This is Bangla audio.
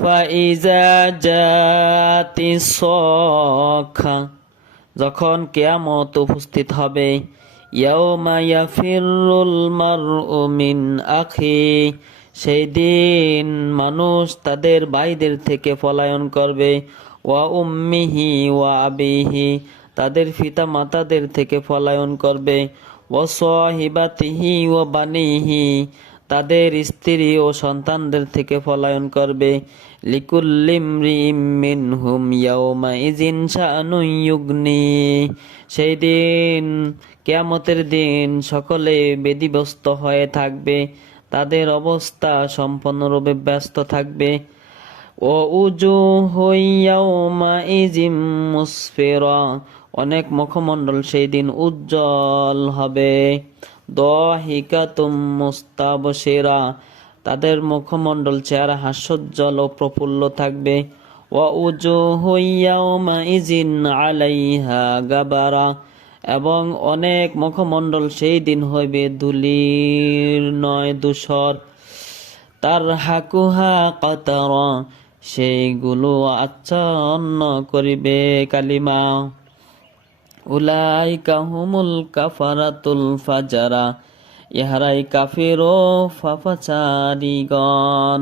ফাইজা জাতিস সাখা, যখন কিয়ামত উপস্থিত হবে। ইয়াউমা ইয়াফিরুল মারউ মিন আখি, সেই দিন মানুষ তাদের ভাইদের থেকে পলায়ন করবে। ওয়া উম্মিহি ওয়া আবিহি, তাদের পিতা মাতাদের থেকে পলায়ন করবে। ওয়া সাহিবাতিহি ওয়া বানিহি, তাদের স্ত্রী ও সন্তানদের থেকে পলায়ন করবে। লিকুল্লি ইমরিইম মিনহুম ইয়াউমাইযিন শাআনুন ইউগনি, সেই দিন কিয়ামতের দিন সকলে ব্যতিব্যস্ত হয়ে থাকবে, তাদের অবস্থা সম্পূর্ণরূপে ব্যস্ত থাকবে। ও উজুহু ইয়াউমাইযিন মুসফিরা, অনেক মুখমণ্ডল সেই দিন উজ্জ্বল হবে। দাহিকাতুম মুস্তাবশিরা, তাদের মুখমণ্ডল চেহারা হাস্যোজ্জ্বল ও প্রফুল্ল থাকবে। ওয়া উজুহু ইয়াউমাইযিন আলাইহা গাবারা, এবং অনেক মুখমণ্ডল সেই দিন হইবে ধূলির নয় ধূসর। তারহাকুহা কাতারা, সেইগুলো আচ্ছন্ন করিবে কালিমা। উলাইকা হুমুল কাফারাতুল ফাজারা, ইহারাই কাফির ও পাপাচারীগণ।